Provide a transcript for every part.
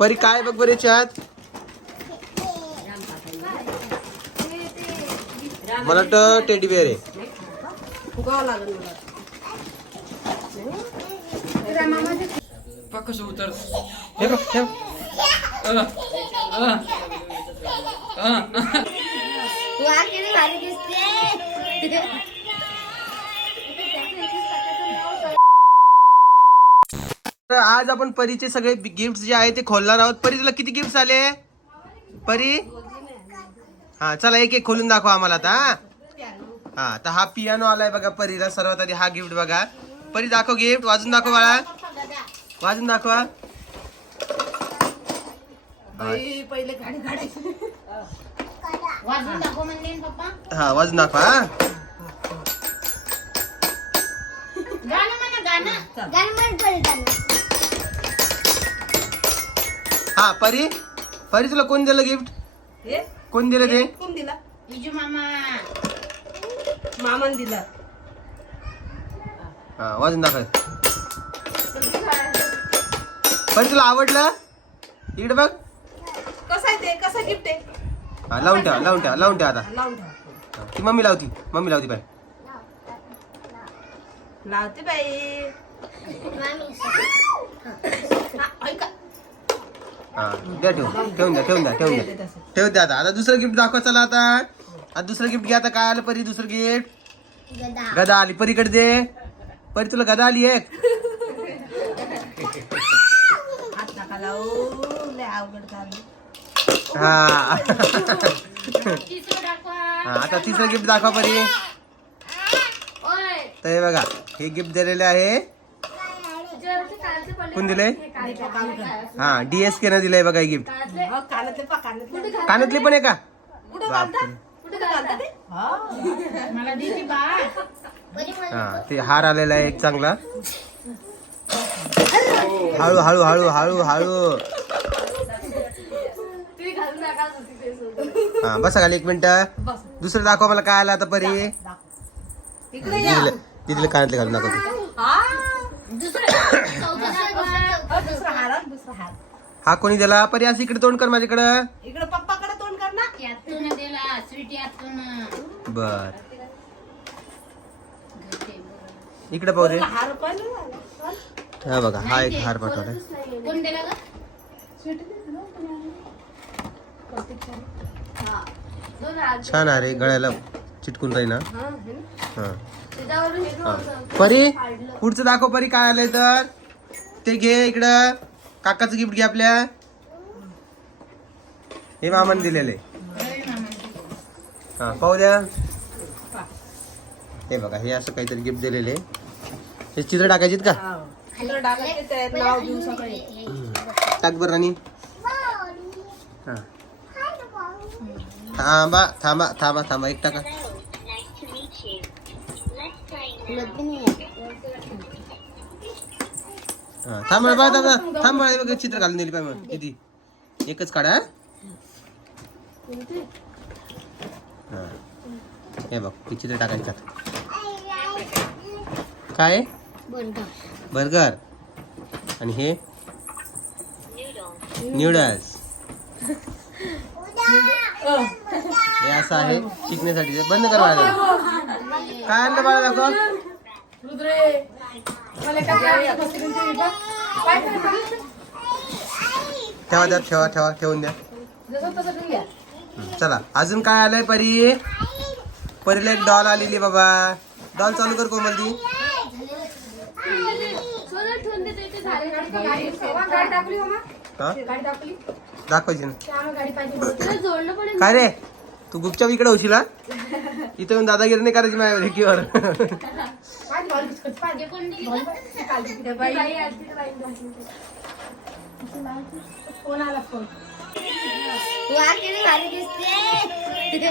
परी काय बघ बरे याच्यात? मला वाटतं टेडी बिअर आहे. फुगावं लागेल मला. पक्क कसं उतर. हे बघ हे बघ. वा किती भारी दिसते. आज आपण परीचे सगळे गिफ्ट जे आहे ते खोलणार आहोत. परी तुला किती गिफ्ट आले? परी? हा चला एक एक खोलून दाखवा आम्हाला आता हा? हा तर हा पियानो आलाय बघा परीला सर्वात आधी हा गिफ्ट बघा. परी दाखव गिफ्ट वाजून दाखव बाळा. वाजून दाखवा. पहिले हा वाजून दाखवा हा. गाणं म्हणा गाणं. गाणं. हा परी. परी तुला कोण दिलं गिफ्ट हे? कोण दिलं ते? कोण दिला? विजू मामा. मामान दिला. हा वाजून दाखव. परी तुला आवडलं? इकडे बघ. कसं आहे ते? कसं गिफ्ट आहे? हा लावून ठेवा लावून ठेवा लावून ठेवा आता. लावून ठेवा. हा, ती मम्मी लावती मम्मी लावती बाय लावते बाई. मामी. हा, ऐका. हा द्या ठेवून ठेवून द्या ठेवून द्या ठेवून द्या. ठेवून द्या आता. आता दुसरं गिफ्ट दाखवा चला आता. आता दुसरं गिफ्ट घ्या आता काय आलं परी दुसरं गिफ्ट गदा. गदा आली. परीकडे दे. परी तुला गदा आली एक. हात नका लावू. लय अवघड झालं. हा. हा, आता तिसरं गिफ्ट दाखवा परी. ओय. तर हे बघा हे गिफ्ट दिलेले आहे. कोण दिले दीपक अंकल. हा डीएसके न दिलंय बघा गिफ्ट हो, कानातले पा कानातले. कानातली पण आहे का? हा. हा ते हार आलेला आहे एक चांगला. हळू हळू हळू हळू हळू. हा बसा खाली एक मिनिट. दुसरं दाखवा मला काय आलं आता परी. दाखव. इकडे या. तिथले कानातले घालून दाखवते हा दुसरं चौथं दाखवा हो, दुसरा हार हा, दुसरा हार हा कोणी दिला? परी असं इकडे तोंड कर माझ्याकडं. इकडे पप्पाकडे तोंड कर ना. यातून दिला स्वीट यातून बर. इकडे पाहू दे. हार पण झाला. हा बघा हा एक हार पाठवलाय कोण दिला ग? छान आहे गळ्याला चिटकून राही ना. हा, हे ना. हा. हा. परी पुढचं दाखव परी काय आलंय तर. ते घे इकडं. काकाचं गिफ्ट घे आपल्या. हे मामाने दिलेले. हा पाहू द्या. हे बघा हे असं काहीतरी गिफ्ट दिलेले. हे चित्र टाकायचे का? टाक बरं राणी. हा. थांबा थांबा थांबा थांबा एक टाका. हा थांब बा थांब थांब हे बघ चित्र घालून दिली पाय मग किती? एकच काढा हा. हे. बघ हे चित्र टाकायचं काय? बर्गर. आणि हे? न्यूडल्स हे असं आहे शिकण्यासाठी. बंद कर बाळा. काय आणलं बाळा दाखव? ठेवा द्या ठेवा ठेवा ठेवून द्या. चला अजून काय आलंय परी? परीला एक डॉल आलेली बाबा. डॉल चालू कर कोमल दी हा? दाखवायची ना काय रे? तू गुपचाप इकडे होशील हा? इथं येऊन दादागिरी नाही करायची माझ्या लेकीवर कोणाला फोन वा किती भारी दिसते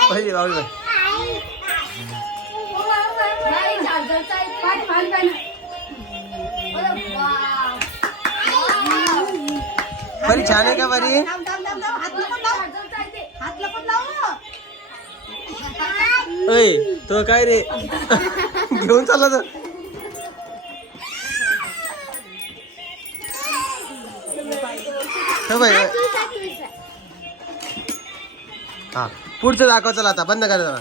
पाहिजे बाबा परी छान आहे का परी. ओय तो काय रे? घेऊन चालला तर हे हा पुढचं दाखव चला आता. बंद करा जरा.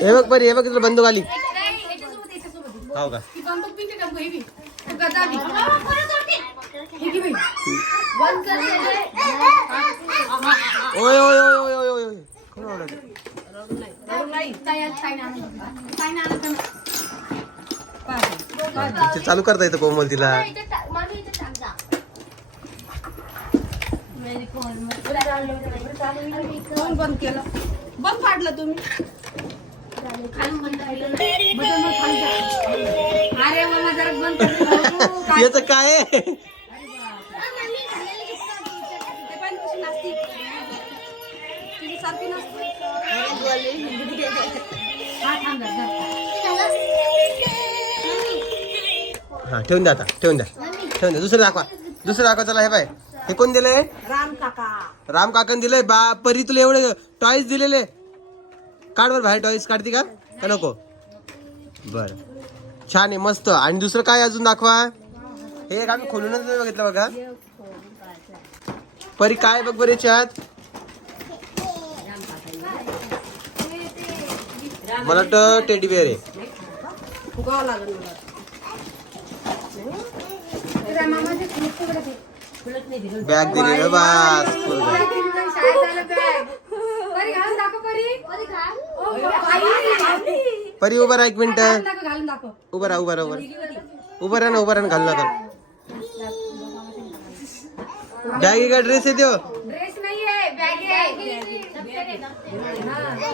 हे बघ बरी हे बघ तुला बंदूक आली. हो का? ती पिंक. तू. हे बाई. कर. ओय ओय ओय ओय ओय ओय. कोण नाही. चालू करता येतं कोमल तिला. बंद केलं? बंद पाडलं तुम्ही खालून बंद केलं. बटन मग खाली टाक. अरे मामा जरा बंद कर. बाबू, काय- याच काय आहे? हा. हा ठेवून द्या आता ठेवून द्या. ठेवून द्या. दुसरं दाखवा. दुसरं दाखवा चला हे बाय हे कोण दिलंय? राम काका. राम काकन दिलंय. बा परी तुला एवढे टॉईस दिलेले. काढ बर बाहेर टॉईस काढते का? का नको? बर. छान आहे मस्त. आणि दुसरं काय अजून दाखवा? हे एक आम्ही खोलूनच नाही बघितलं बघा. परी काय बघ बरे याच्यात? मला वाटतं टेडी बिअर आहे. फुगावं लागेल मला. बॅग दिली बास परी, घालून दाखव, परी. ओ, आई. परी उभा राहा एक मिनिट. घालून दाखव, घालून दाखव. उभा राहा उभा राहा उभा राहा. उभा राहा ना उभा राहा ना, घालू नका बॅग का ड्रेस बॅग आहे. हा.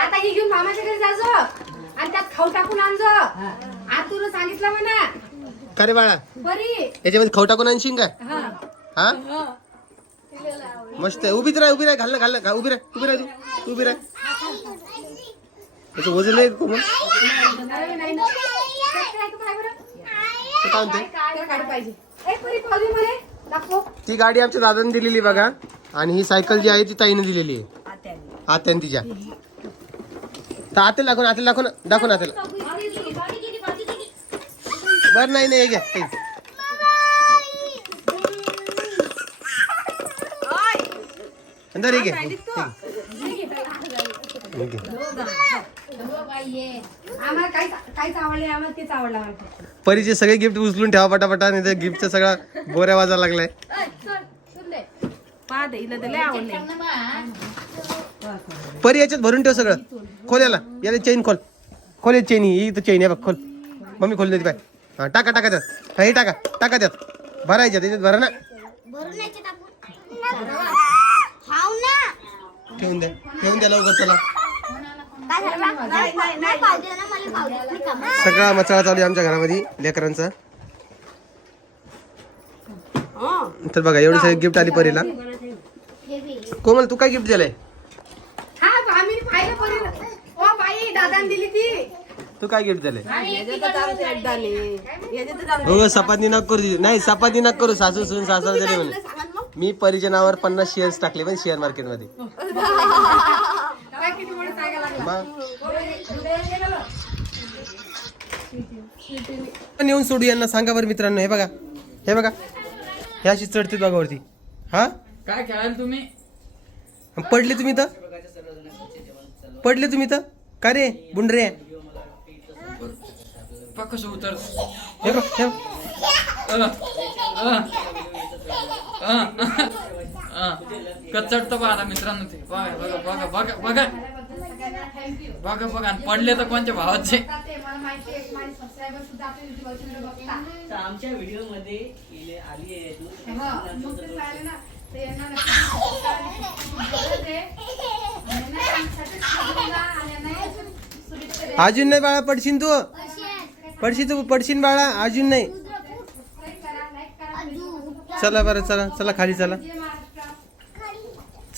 आता ही घेऊन मामाच्या घरी जाजो आणि त्यात खाऊ टाकून आणजो आतून सांगितलं म्हणा. का रे बाळा? बरी याच्यामध्ये खाऊ टाकून आणशील काय हा? हा. मस्त आहे उभीच राह उभी राह घाल ना घाल ना घा- उभी राह उभी राह तू. तू उभी राह त्याचं वजन आहे कोमल अरे नाही ना. त्यात काय तुम्हाला बरं? ते काय म्हणते त्याला गाडी पाहिजे ए परी पाहू दे मला दाखव ती गाडी आमच्या दादाने दिलेली बघा आणि ही सायकल जी आहे ती ताईने दिलेली आहे आत्याने आत्याने तिच्या तर आतेल दाखव ना आतेल दाखव ना दाखव ना आतेल बर नाही नाही हे घ्या हे. अंदर हे घे हे घे. हे घे. आम्हाला काहीच काहीच आवडले आम्हाला तेच आवडलं आम्हाला परीचे सगळे गिफ्ट उचलून ठेवा पटापटा नाही तर गिफ्टचा सगळा बोऱ्या वाजा लागलाय परी याच्यात भरून ठेव सगळं खोल याला याला चेन खोल खोल चेन ही तर चेन आहे बघ खोल मम्मी खोल देते पाय हा टाका टाका त्यात हा हे टाका टाका त्यात भरायच्या त्याच्यात भरा ना ठेवून द्या ठेवून द्या लवकर चला. सगळा मसाला चालू आहे आमच्या घरामध्ये लेकरांचा. हं. तर बघा एवढं सगळं गिफ्ट आली परीला. कोमल तू काय गिफ्ट दिलंय? हा आम्ही पाहिलं परी ओ बाई दादाने दिली ती. तू काय गिफ्ट दिलंय? हो सपाती नक करू दे. नाही सपाती नक करू सासू सून सासरा दिले म्हणे. मी परीच्या नावावर पन्नास शेअर्स टाकले पण शेअर मार्केटमध्ये मग? नेऊन सोडू यांना सांगा बरं मित्रांनो हे बघा हे बघा. हे अशी चढते बघा वरती. हा? काय खेळाल तुम्ही? पडले तुम्ही तर? पडले तुम्ही तर? का रे बुंडरे? हे हे बघ. कचडतं बघा मित्रांनो ते. बघा बघा बघा बघा बघा. बघा बघा आणि पडले तर कोणत्या भावाचे? आमच्या व्हिडिओमध्ये आली आहे तू. अजून नाही बाळा पडशील तू. पडशील तू पडशील बाळा अजून नाही Like करा, like करा. चला बरं चला चला खाली चला.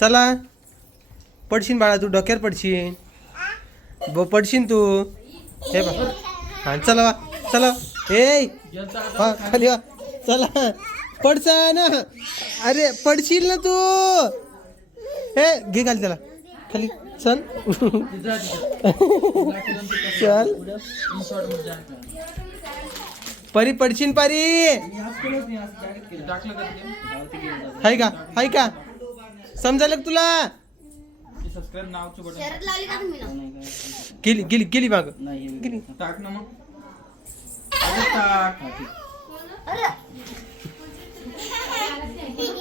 चला. पडशील बाळा तू डोक्यावर पडशील ब पडशील तू. हे बघ. हा चला वा चला. ए हा खाली वा. चला. पडचा ना. अरे पडशील ना तू. हे घे खाली त्याला. खाली चल. चल. परी पडशीन परी. हाय का? हाय का? समजायला का तुला? गेली गेली गेली टाक ना मग. टाक.